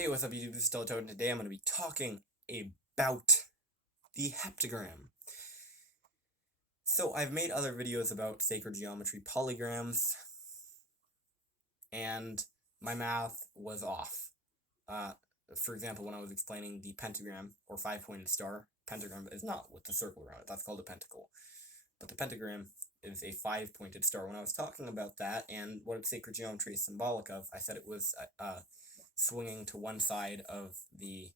Hey, what's up YouTube? This is Toad, and today I'm going to be talking about the heptagram. So I've made other videos about sacred geometry polygrams, and my math was off. For example, when I was explaining the pentagram, or five-pointed star, pentagram is not with the circle around it, that's called a pentacle. But the pentagram is a five-pointed star. When I was talking about that and what sacred geometry is symbolic of, I said it was swinging to one side of the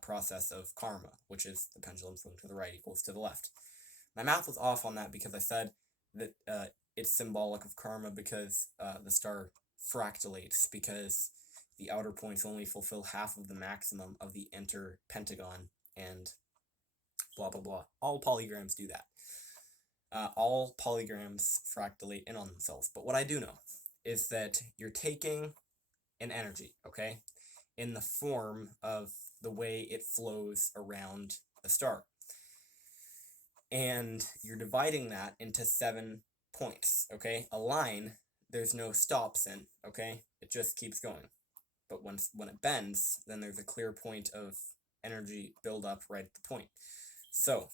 process of karma, which is the pendulum swing to the right equals to the left. My math was off on that because I said that it's symbolic of karma because the star fractalates, because the outer points only fulfill half of the maximum of the interpentagon, and blah blah blah. All polygrams do that. All polygrams fractalate in on themselves. But what I do know is that you're taking an energy, okay, in the form of the way it flows around the star. And you're dividing that into 7 points, okay? A line, there's no stops in, okay? It just keeps going. But when it bends, then there's a clear point of energy buildup right at the point. So,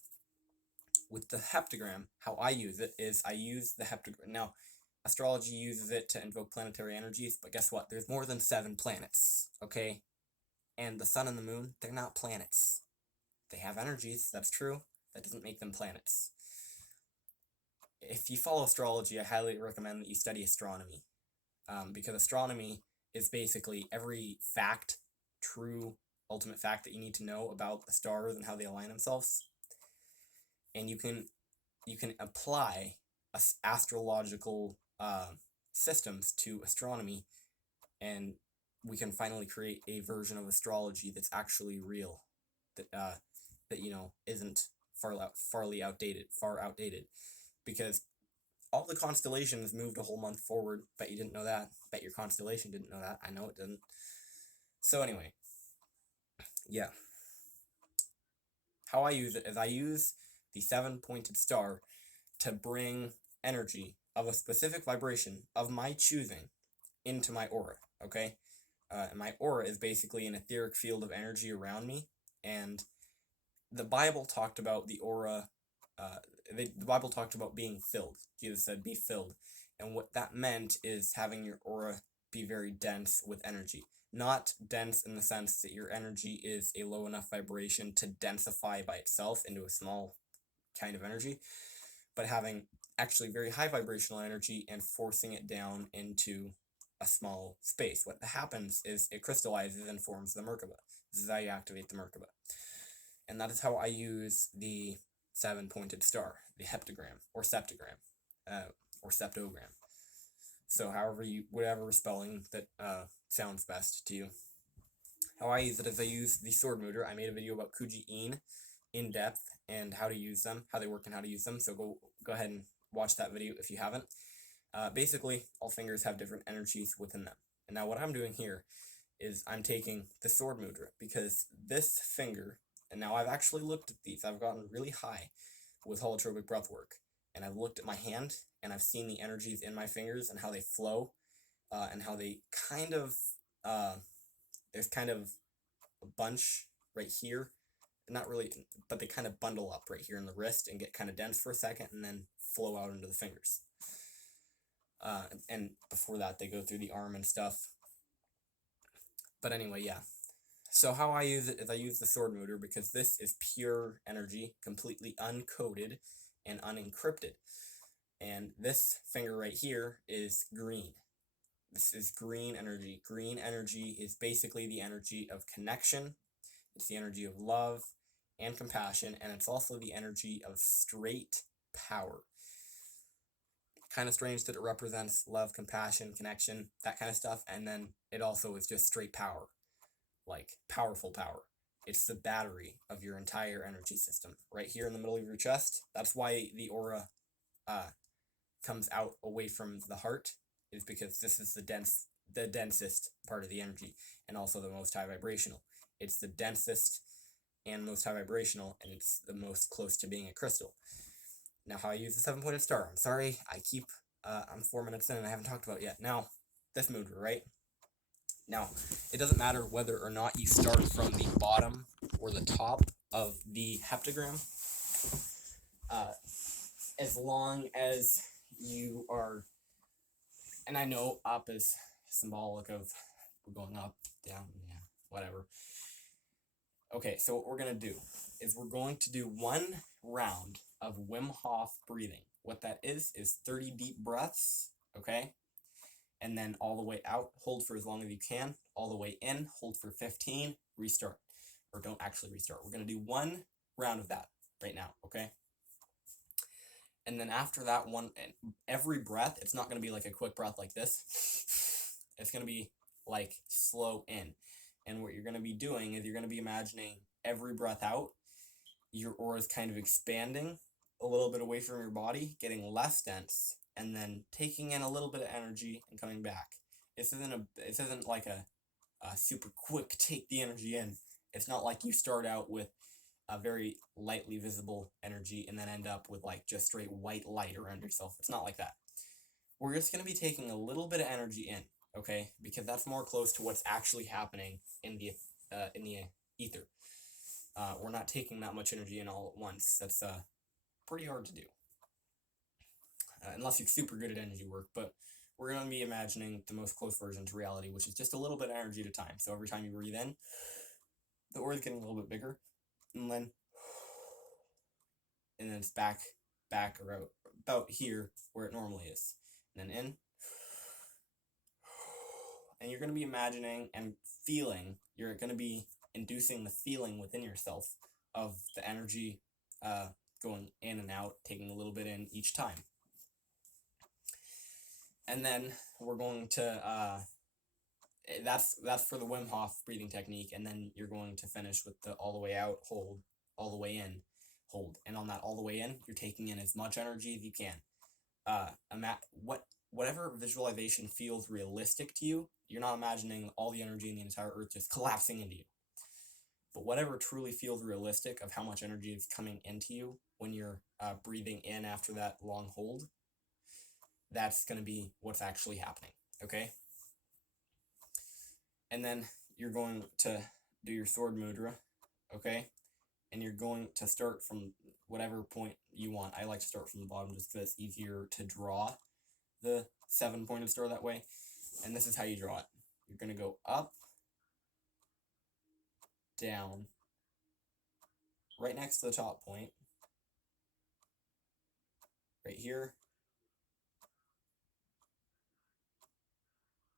with the heptagram, how I use it is I use the heptagram. Now, astrology uses it to invoke planetary energies, but guess what? There's more than 7 planets, okay? And the sun and the moon, they're not planets. They have energies, that's true. That doesn't make them planets. If you follow astrology, I highly recommend that you study astronomy. Because astronomy is basically every fact, true, ultimate fact that you need to know about the stars and how they align themselves. And you can apply astrological systems to astronomy, and we can finally create a version of astrology that's actually real, that isn't far outdated, because all the constellations moved a whole month forward. Bet you didn't know that. Bet your constellation didn't know that. I know it didn't. So anyway, yeah. How I use it is I use the 7-pointed star to bring energy of a specific vibration of my choosing into my aura, okay? My aura is basically an etheric field of energy around me, and the Bible talked about the aura, the Bible talked about being filled. Jesus said, be filled. And what that meant is having your aura be very dense with energy. Not dense in the sense that your energy is a low enough vibration to densify by itself into a small kind of energy, but having actually very high vibrational energy and forcing it down into a small space. What happens is it crystallizes and forms the merkabah. This is how you activate the merkabah. And that is how I use the 7-pointed star, the heptagram, or septagram, or septogram. So whatever spelling that sounds best to you. How I use it is I use the sword mudra. I made a video about Kuji-in in depth and how to use them, how they work and how to use them. So go ahead and watch that video if you haven't. Basically, all fingers have different energies within them. And now what I'm doing here is I'm taking the sword mudra, because this finger, and now I've actually looked at these, I've gotten really high with holotropic breathwork, and I've looked at my hand, and I've seen the energies in my fingers and how they flow, and how they kind of, there's kind of a bunch right here, not really, but they kind of bundle up right here in the wrist and get kind of dense for a second and then flow out into the fingers. And before that, they go through the arm and stuff. But anyway, yeah. So how I use it is I use the sword mudra, because this is pure energy, completely uncoded and unencrypted. And this finger right here is green. This is green energy. Green energy is basically the energy of connection. It's the energy of love and compassion, and it's also the energy of straight power. Kind of strange that it represents love, compassion, connection, that kind of stuff, and then it also is just straight power, like powerful power. It's the battery of your entire energy system right here in the middle of your chest. That's why the aura comes out away from the heart, is because this is the densest part of the energy, and also the most high vibrational. It's the densest and most high vibrational, and it's the most close to being a crystal. Now, how I use the 7-pointed star. I'm sorry, I'm 4 minutes in and I haven't talked about it yet. Now, this mudra, right? Now, it doesn't matter whether or not you start from the bottom or the top of the heptagram, as long as you are, and I know up is symbolic of we're going up, down, yeah, whatever. Okay, so what we're going to do is we're going to do one round of Wim Hof breathing. What that is 30 deep breaths, okay? And then all the way out, hold for as long as you can. All the way in, hold for 15, restart. Or don't actually restart. We're going to do one round of that right now, okay? And then after that one, every breath, it's not going to be like a quick breath like this. It's going to be like slow in. And what you're going to be doing is you're going to be imagining every breath out, your aura is kind of expanding a little bit away from your body, getting less dense, and then taking in a little bit of energy and coming back. This isn't like a super quick take the energy in. It's not like you start out with a very lightly visible energy and then end up with like just straight white light around yourself. It's not like that. We're just going to be taking a little bit of energy in, okay? Because that's more close to what's actually happening in the ether. We're not taking that much energy in all at once. That's pretty hard to do. Unless you're super good at energy work, but we're going to be imagining the most close version to reality, which is just a little bit of energy at a time. So every time you breathe in, the aura is getting a little bit bigger, and then it's back or out, about here where it normally is. And then in, and you're going to be imagining and feeling, you're going to be inducing the feeling within yourself of the energy going in and out, taking a little bit in each time. And then we're going to, that's for the Wim Hof breathing technique, and then you're going to finish with the all the way out, hold, all the way in, hold. And on that all the way in, you're taking in as much energy as you can. Whatever visualization feels realistic to you, you're not imagining all the energy in the entire earth just collapsing into you. But whatever truly feels realistic of how much energy is coming into you when you're breathing in after that long hold, that's going to be what's actually happening, okay? And then you're going to do your sword mudra, okay? And you're going to start from whatever point you want. I like to start from the bottom just because it's easier to draw the 7-pointed star that way. And this is how you draw it. You're going to go up, down, right next to the top point, right here,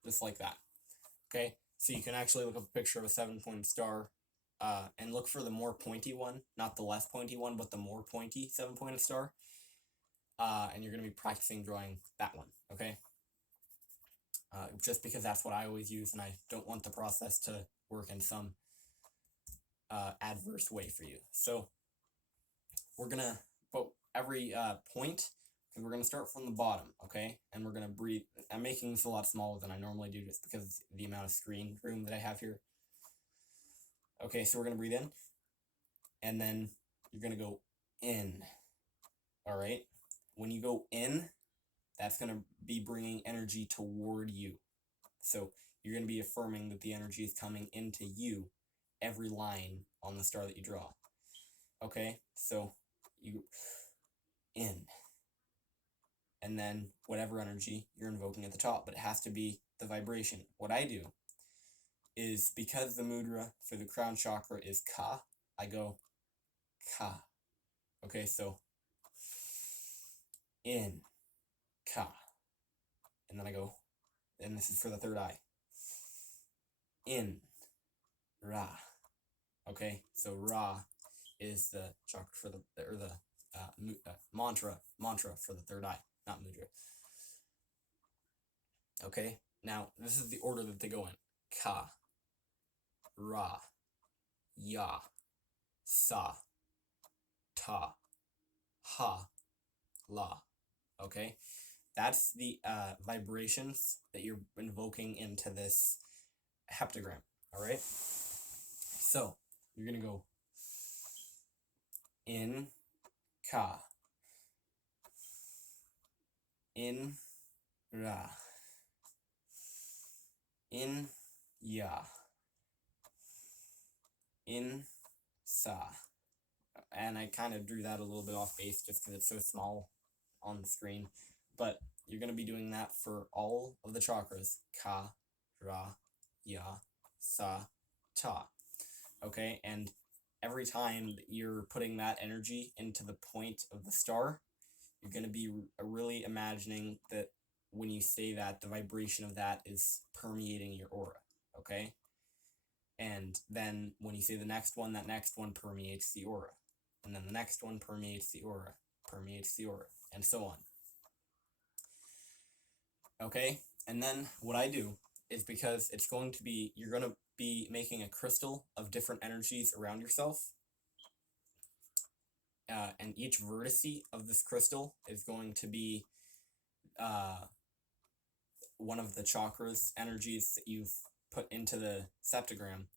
just like that, okay? So you can actually look up a picture of a 7-pointed star and look for the more pointy one, not the less pointy one, but the more pointy 7-pointed star. And you're going to be practicing drawing that one, okay? Just because that's what I always use, and I don't want the process to work in some adverse way for you. So we're going to put every point, and we're going to start from the bottom, okay? And we're going to breathe. I'm making this a lot smaller than I normally do just because of the amount of screen room that I have here. Okay, so we're going to breathe in, and then you're going to go in, all right? When you go in, that's going to be bringing energy toward you. So you're going to be affirming that the energy is coming into you, every line on the star that you draw. Okay, so you in. And then whatever energy you're invoking at the top, but it has to be the vibration. What I do is, because the mudra for the crown chakra is ka, I go ka. Okay, so in, ka. And then I go, and this is for the third eye. In, ra. Okay, so ra is the chakra for the mantra for the third eye, not mudra. Okay, now this is the order that they go in: ka, ra, ya, sa, ta, ha, la. Okay, that's the vibrations that you're invoking into this heptagram. All right, so you're gonna go in, ka, in, ra, in, ya, in, sa. And I kind of drew that a little bit off base just because it's so small on the screen. But you're going to be doing that for all of the chakras. Ka, ra, ya, sa, ta. Okay, and every time that you're putting that energy into the point of the star, you're going to be really imagining that when you say that, the vibration of that is permeating your aura, okay? And then when you say the next one, that next one permeates the aura. And then the next one permeates the aura, and so on. Okay, and then what I do is, because it's going to be, you're going to be making a crystal of different energies around yourself. And each vertice of this crystal is going to be one of the chakras energies that you've put into the heptagram.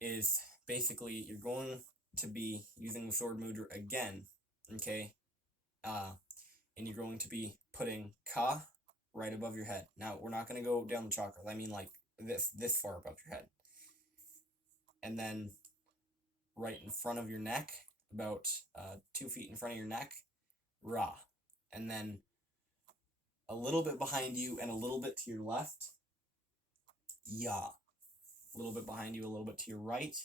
Is basically, you're going to be using the sword mudra again, okay? And you're going to be putting ka right above your head. Now, we're not going to go down the chakras. I mean, like this far above your head. And then right in front of your neck, about 2 feet in front of your neck, ra. And then a little bit behind you and a little bit to your left, ya. A little bit behind you, a little bit to your right,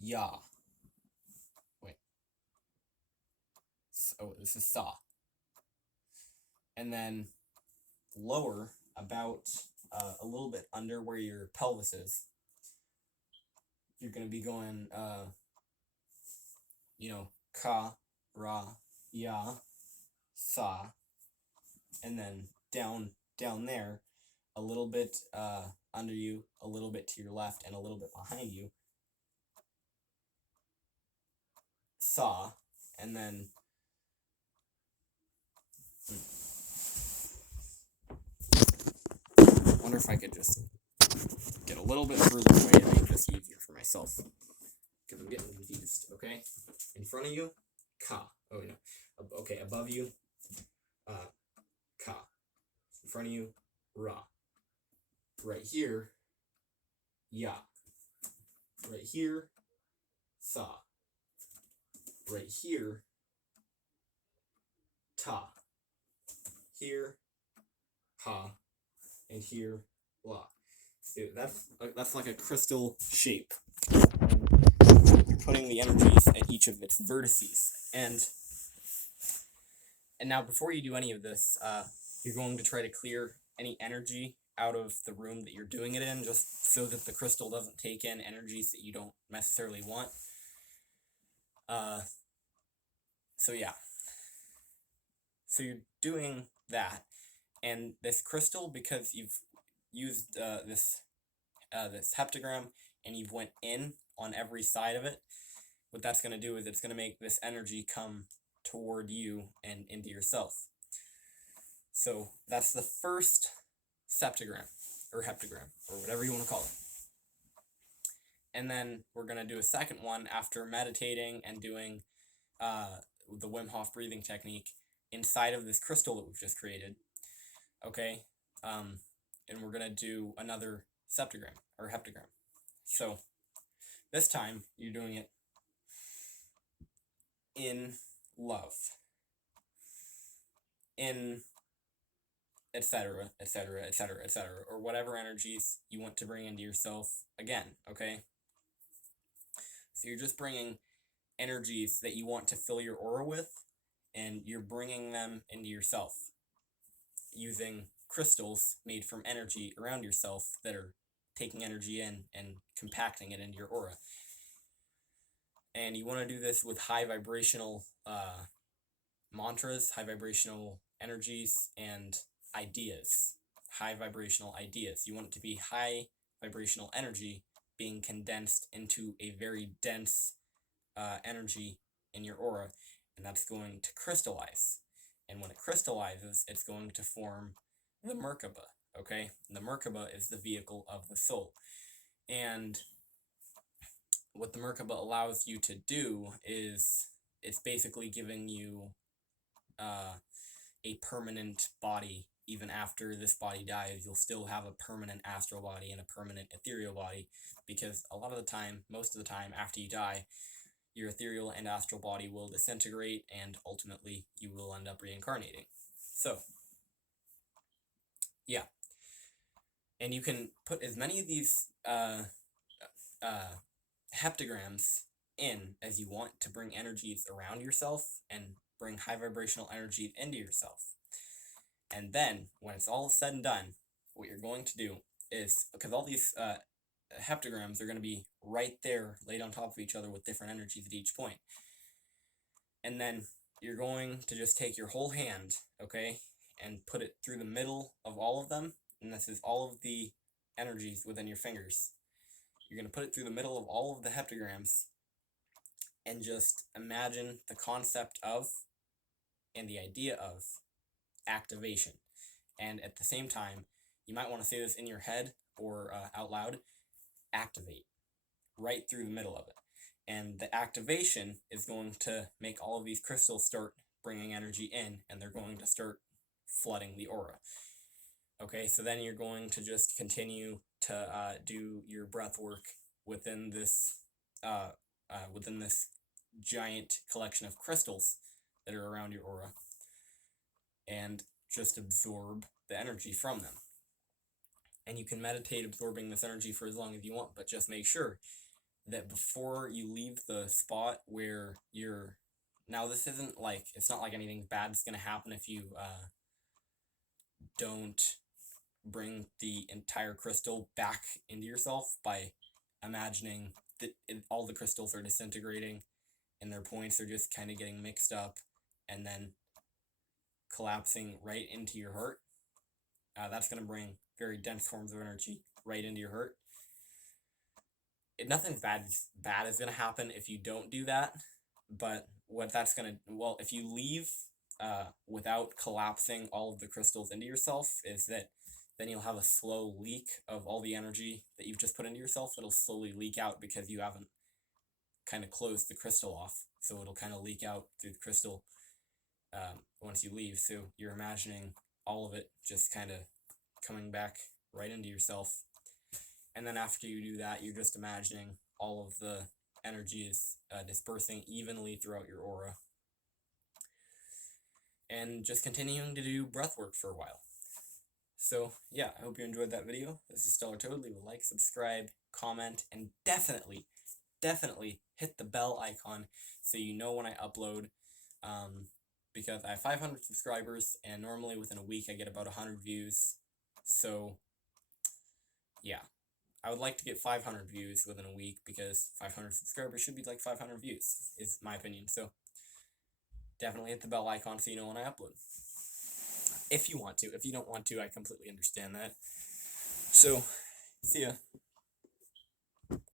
ya. Wait. Oh, this is sa. And then lower, about a little bit under where your pelvis is, you're going to be going, ka, ra, ya, sa. And then down there, a little bit under you, a little bit to your left, and a little bit behind you, sa. And then I wonder if I could just get a little bit further away to make this easier for myself, because I'm getting confused. Okay, in front of you, ka. Oh no. Okay, above you, ka. In front of you, ra. Right here, ya. Right here, sa. Right here, ta. Here, ha. And here, la. So that's like a crystal shape. You're putting the energies at each of its vertices. And now, before you do any of this, you're going to try to clear any energy out of the room that you're doing it in, just so that the crystal doesn't take in energies that you don't necessarily want. So yeah. So you're doing that, and this crystal, because you've used this heptagram and you've went in on every side of it, what that's going to do is it's going to make this energy come toward you and into yourself. So that's the first septagram, or heptagram, or whatever you want to call it. And then we're going to do a second one after meditating and doing the Wim Hof breathing technique inside of this crystal that we've just created. Okay? And we're going to do another septagram, or heptagram. So this time, you're doing it in love, in etc., etc., etc., etc., or whatever energies you want to bring into yourself again, okay? So you're just bringing energies that you want to fill your aura with, and you're bringing them into yourself using crystals made from energy around yourself that are taking energy in and compacting it into your aura. And you want to do this with high vibrational mantras, high vibrational energies, and ideas. High vibrational ideas. You want it to be high vibrational energy being condensed into a very dense energy in your aura, and that's going to crystallize. And when it crystallizes, it's going to form the merkabah, okay? The merkabah is the vehicle of the soul. And what the merkabah allows you to do is, it's basically giving you a permanent body even after this body dies, you'll still have a permanent astral body and a permanent ethereal body, because a lot of the time, most of the time, after you die, your ethereal and astral body will disintegrate, and ultimately you will end up reincarnating. So, yeah. And you can put as many of these heptagrams in as you want to bring energies around yourself and bring high vibrational energies into yourself. And then, when it's all said and done, what you're going to do is, because all these heptagrams are going to be right there, laid on top of each other with different energies at each point. And then you're going to just take your whole hand, okay, and put it through the middle of all of them. And this is all of the energies within your fingers. You're going to put it through the middle of all of the heptagrams and just imagine the concept of and the idea of activation. And at the same time, you might want to say this in your head or out loud: activate, right through the middle of it. And the activation is going to make all of these crystals start bringing energy in, and they're going to start flooding the aura. Okay, so then you're going to just continue to do your breath work within this giant collection of crystals that are around your aura, and just absorb the energy from them. And you can meditate absorbing this energy for as long as you want, but just make sure that before you leave the spot where you're... Now, this isn't like... It's not like anything bad is going to happen if you don't bring the entire crystal back into yourself by imagining that all the crystals are disintegrating and their points are just kind of getting mixed up and then collapsing right into your heart. That's going to bring very dense forms of energy right into your heart. Nothing bad is going to happen if you don't do that, but what that's going to... Well, if you leave without collapsing all of the crystals into yourself, is that then you'll have a slow leak of all the energy that you've just put into yourself. It'll slowly leak out because you haven't kind of closed the crystal off. So it'll kind of leak out through the crystal once you leave. So you're imagining all of it just kind of coming back right into yourself. And then after you do that, you're just imagining all of the energy is dispersing evenly throughout your aura. And just continuing to do breath work for a while. So, yeah, I hope you enjoyed that video. This is Stellar Toad. Leave a like, subscribe, comment, and definitely hit the bell icon so you know when I upload. Because I have 500 subscribers, and normally within a week I get about 100 views. So, yeah. I would like to get 500 views within a week, because 500 subscribers should be like 500 views, is my opinion. So, definitely hit the bell icon so you know when I upload. If you want to. If you don't want to, I completely understand that. So, see ya.